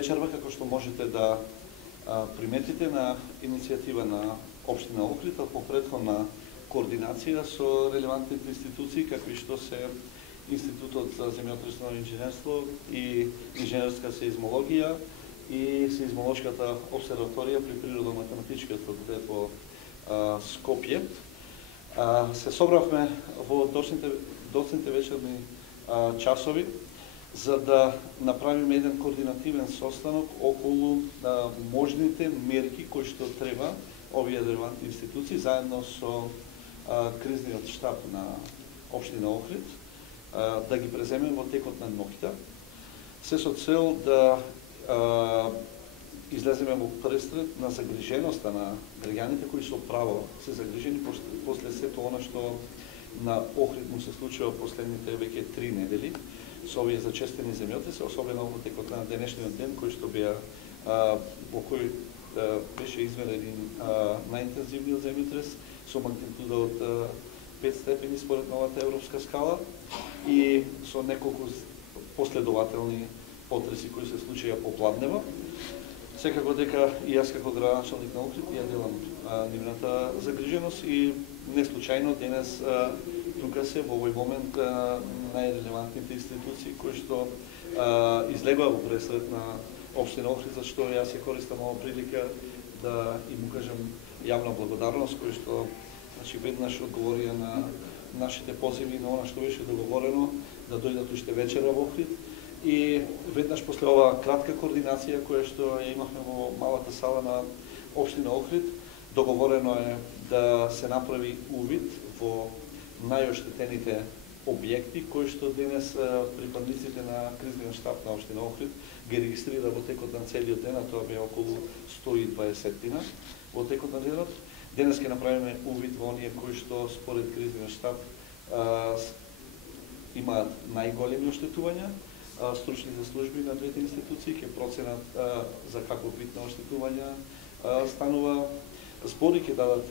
Вечерва, како што можете да приметите, на иницијатива на Општина Охрид, по претходна координација со релевантните институции, какви што се Институтот за земјотресно инженерство и инженерска сеизмологија и сеизмолошката обсерваторија при природно-математичката по Скопје. Се собравме во доцните вечерни часови за да направиме еден координативен состанок околу можните мерки кои што треба овие релевантни институции заедно со кризниот штаб на Општина Охрид да ги преземеме во текот на ноќта, се со цел да излеземе во престрет на загриженоста на граѓаните кои со право се загрижени после сето она што на Охрид му се случува последните веќе 3 недели со овие зачестени земјотреси, особено во текот на денешниот ден кој што беа во кој беше измерен најинтензивниот земјотрес со магнитуда од 5 степени според новата европска скала и со неколку последователни потреси кои се случија попладнево. Секако дека и јас како градоначалник на Охрид ја делам нивната загриженост и не случајно денес тука се во овој момент најрелевантните институции кои што излегува во пресред на Општина Охрид, за што јас ја користам ова прилика да им укажам јавна благодарност кој што веднаш одговорија на нашите позиви на она што беше договорено да дојдат уште вечера во Охрид. И веднаш после оваа кратка координација која што ја имавме во малата сала на Општина Охрид, договорено е да се направи увид во најоштетените објекти кои што денес припадниците на кризниот штаб на Општина Охрид ги регистрира во текот на целиот ден, а тоа беа околу 120 во текот на денот. Денес ќе направиме увид во оние кои што според кризниот штаб имаат најголеми оштетувања. Стручните служби на двете институции ќе проценат за каков вид на оштетувања станува збор и ќе дадат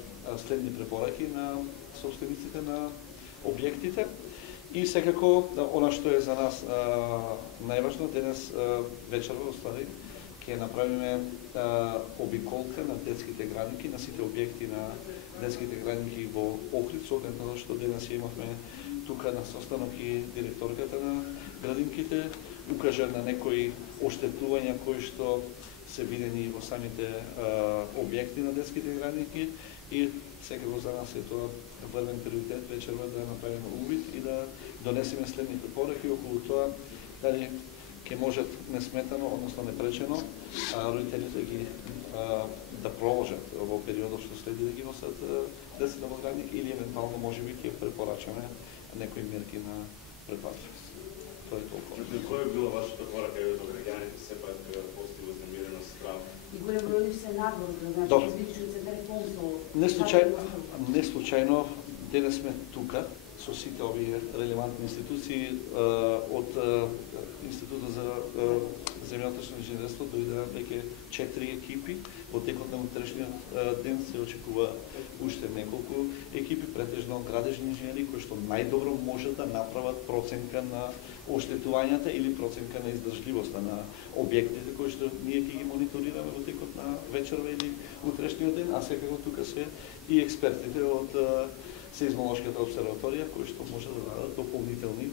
следни препораки на собствениците на објектите. И секако, она што е за нас најважно, денес вечерва оствари ќе направиме обиколка на детските градинки, на сите објекти на детските градинки во Охрид, со оглед на што денес имавме тука на состанок и директорката на градинките, укажа на некои оштетувања кои што се видени во самите објекти на детските градинки и секако за нас е тоа главен приоритет вечерва да направиме увид и да донесеме следните пораки околу тоа дали ќе можат несметано, односно непречено, родителите ги да проложат во периодот што следи да ги носат децата во градинки или евентуално можеби ќе препорачаме некои мерки на предпазливост. Тоа е толку. Која е била вашата порака до граѓаните сепак постои вознемиреност, страх? И голем број се нагорда, значи излични се телефон со Не случајно денес сме тука со сите овие релевантни институции од Институтот за земјотресно инженерство дојдоа веќе 4 екипи. Во текот на утрешниот ден се очекува уште неколку екипи, претежно градежни инженери кои што најдобро можат да направат проценка на оштетувањата или проценка на издржливоста на објектите кои што ние ќе ги мониторираме во текот на вечерва или утрешниот ден, а секако тука се и експертите од сеизмолошката обсерваторија кои што може да дадат дополнителни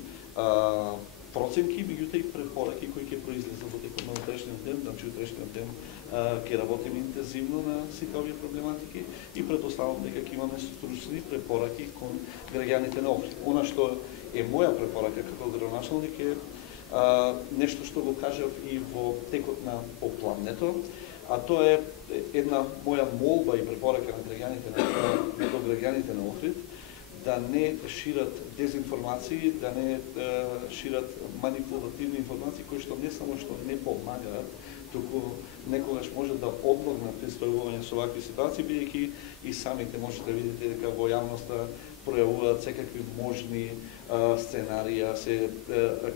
проценки, меѓутоа и препораки кои ќе произлезат во текот на утрешниот ден. Значи утрешниот ден ќе работиме интензивно на сите овие проблематики и претпоставувам дека ќе имаме стручни препораки кон граѓаните на Охрид. Она што е моја препорака како градоначалник е нешто што го кажав и во текот на попладнето, а тоа е една моја молба и препорака на граѓаните на Охрид да не шират дезинформации, да не шират манипулативни информации кои што не само што не помагаат, туку некогаш може да одмогнат при справување со вакви ситуации, бидејќи и самите можете да видите дека во јавноста пројавуваат секакви можни сценарија, се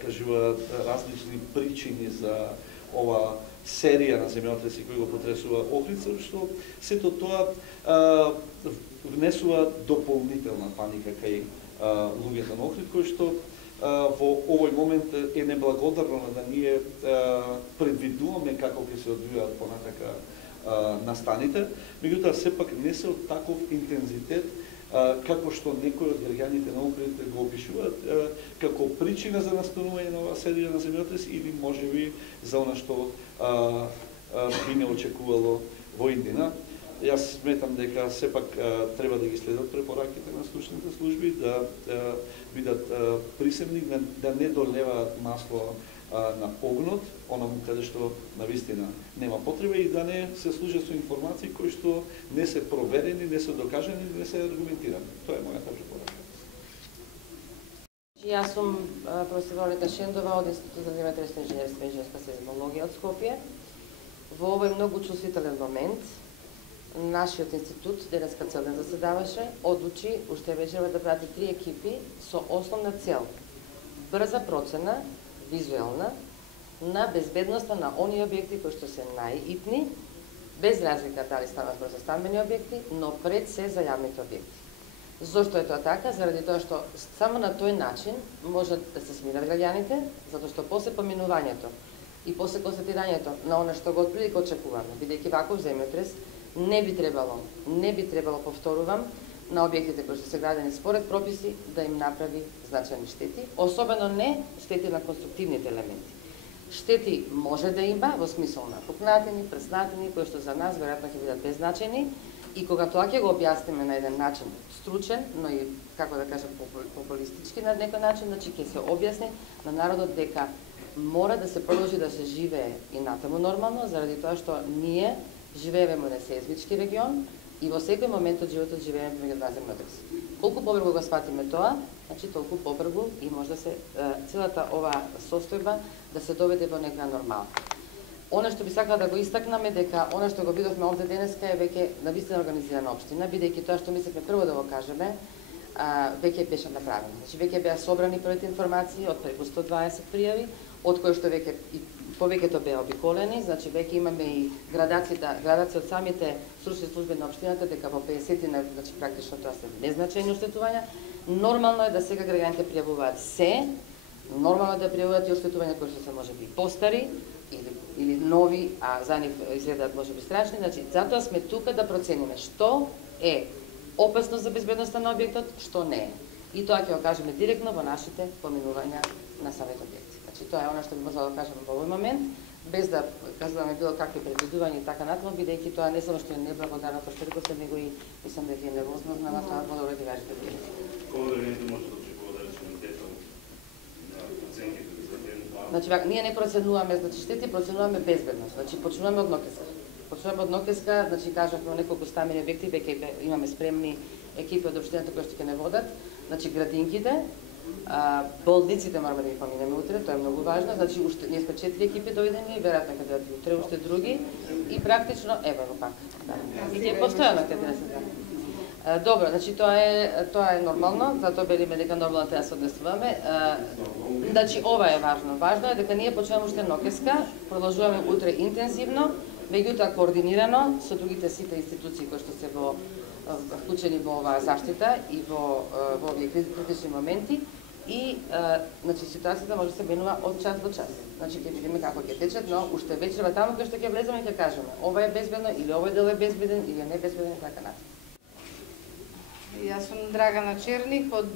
кажуваат различни причини за ова серија на земјотреси кои го потресува Охрид, што сето тоа внесува дополнителна паника кај луѓето на Охрид, кои што во овој момент е неблагодарно да ние предвидуваме како ќе се одвијаат понатака настаните, меѓутоа сепак не се од таков интензитет како што некои од граѓаните на Охрид го опишуваат како причина за настанување на оваа серија на земјотрес или можеби за она што би не очекувало во иднина. Јас сметам дека сепак треба да ги следат препораките на стручните служби, да бидат присемни, да не долеваат масло на огнот, онаму каде што навистина нема потреба и да не се служат со информации кои што не се проверени, не се докажани, не се аргументирани. Тоа е мојата препорака. Јас сум професор Олета Шендова од Институтот за земјотресни инженерство и инженерска сеизмологија од Скопје. Во овој многу чувствителен момент, нашиот институт, денеска цел ден заседаваше, одлучи уште вечерва да прати 3 екипи со основна цел брза процена, визуелна, на безбедноста на оние објекти кои што се најитни, без разлика дали станат збор за стамбени објекти, но пред се за јавните објекти. Зошто е тоа така? Заради тоа што само на тој начин може да се смират граѓаните, затоа што после поминувањето и после констатирањето на она што го отприлика очекуваме, бидејќи ваков земјотрес не би требало, повторувам, на објектите кои што се градени според прописи да им направи значајни штети, особено не штети на конструктивните елементи. Штети може да има во смисол на пукнатини, преснатини, кои што за нас веројатно ќе бидат беззначајни и кога тоа ќе го објасниме на еден начин стручен, но и како да кажам популистички на некој начин, значи ќе се објасни на народот дека мора да се продолжи да се живее и натаму нормално, заради тоа што ние живееме во сеизмички регион и во секој момент од животот живееме меѓу два земјотреси. Колку побрзо го сватиме тоа, значи толку побрзо и може да се целата оваа состојба да се доведе во нека нормална. Она што би сакала да го истакнам е дека она што го видовме овде денеска е веќе навистина организирана општина, бидејќи тоа што мислевме прво да го кажеме, веќе беше направено. Значи веќе беа собрани првите информации од преку 120 пријави, од кои што веќе повеќето беа обиколени, значи веќе имаме и градација од самите стручни служби на општината дека во 50-тина, значи практично тоа се незначајни оштетувања. Нормално е да сега граѓаните пријавуваат се, нормално е да пријавуваат и оштетувања кои што се можеби постари или нови, а за нив изгледаат можеби страшни, значи затоа сме тука да процениме што е опасно за безбедноста на објектот, што не е. И тоа ќе го кажеме директно во нашите поминувања на самите објекти. Значи тоа е она што би можела да кажеме во овој момент, без да казваме било какви предвидувања и така натаму, бидејќи тоа не само што е неблагодарно поштедкост, него и мислам дека е невозможно, на тоа подобро да кажете вие. Кога граѓаните може да очекува да речеме детал на оценките за това? Значи ние не проценуваме штети, проценуваме безбедност. Значи почнуваме од Нокеска. Значи кажавме неколку стамбени објекти, веќе имаме спремни екипи од општината кои што ќе не водат. Значи градинките, болниците мораме да ги поминеме утре, тоа е многу важно. Значи ние сме 4 екипи дојдени, веројатно ќе дојдат утре уште други и практично ево пак. И ќе постојано ќе се. Добро, значи тоа е нормално, затоа велиме дека нормално треба да се однесуваме. Значи ова е важно. Важно е дека ние почнуваме уште Нокеска, продолжуваме утре интензивно, меѓутоа координирано со другите сите институции кои што се вклучени во оваа заштита и во овие критични моменти и значи ситуацијата може да се менува од час до час. Значи ќе видиме како ќе течат, но уште вечерва таму кај што ќе влеземе ќе кажеме ова е безбедно или овој дел е безбеден или не безбеден и така натаму. Јас сум Драгана Черних од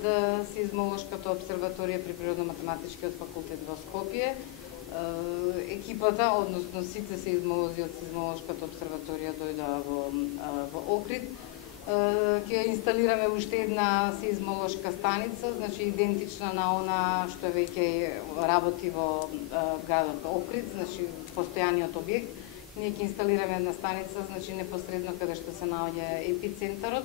Сеизмолошката обсерваторија при Природно-математичкиот факултет во Скопје. Екипата, односно сите сеизмолози од Сеизмолошката обсерваторија дојдоа во Охрид. Ќе инсталираме уште една сеизмолошка станица, значи идентична на она што веќе работи во градот Охрид, значи постојаниот објект. Ние ќе инсталираме една станица, значи непосредно каде што се наоѓа епицентарот.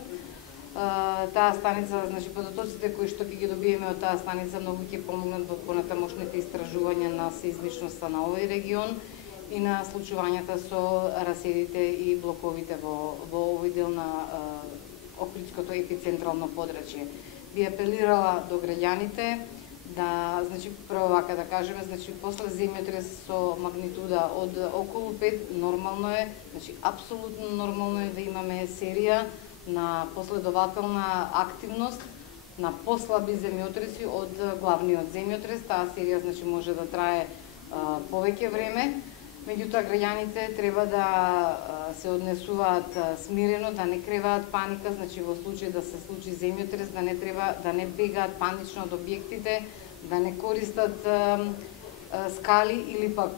Таа станица, значи податоците кои што ќе ги добиеме од таа станица многу ќе помогнат во понатамошните истражувања на сеизмичноста на овој регион и на случувањата со раседите и блоковите во овој дел на Охридското епицентрално подрачје. Би апелирала до граѓаните да, значи прво вака да кажеме, значи после земјотрес со магнитуда од околу 5 нормално е, значи апсолутно нормално е да имаме серија на последователна активност на послаби земјотреси од главниот земјотрес. Таа серија значи може да трае повеќе време. Меѓутоа граѓаните треба да се однесуваат смирено, да не креваат паника, значи во случај да се случи земјотрес, да не бегаат панично од објектите, да не користат скали или пак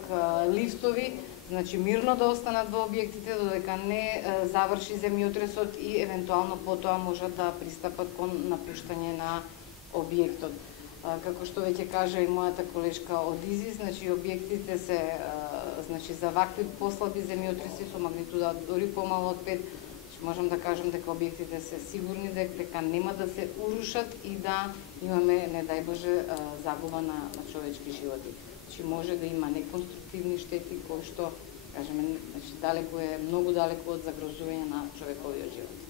лифтови, значи мирно да останат во објектите додека не заврши земјотресот и евентуално потоа можат да пристапат кон напуштање на објектот. Како што веќе кажа и мојата колешка од ИЗИС, значи објектите се значи за вакви послаби земјотреси со магнитуда дори помало од 5, можам да кажам дека објектите се сигурни дека нема да се урушат и да имаме, не дај Боже, загуба на човечки животи. Значи може да има неконструктивни штети кои што, кажеме, значи далеку е, многу далеку од загрозување на човековиот живот.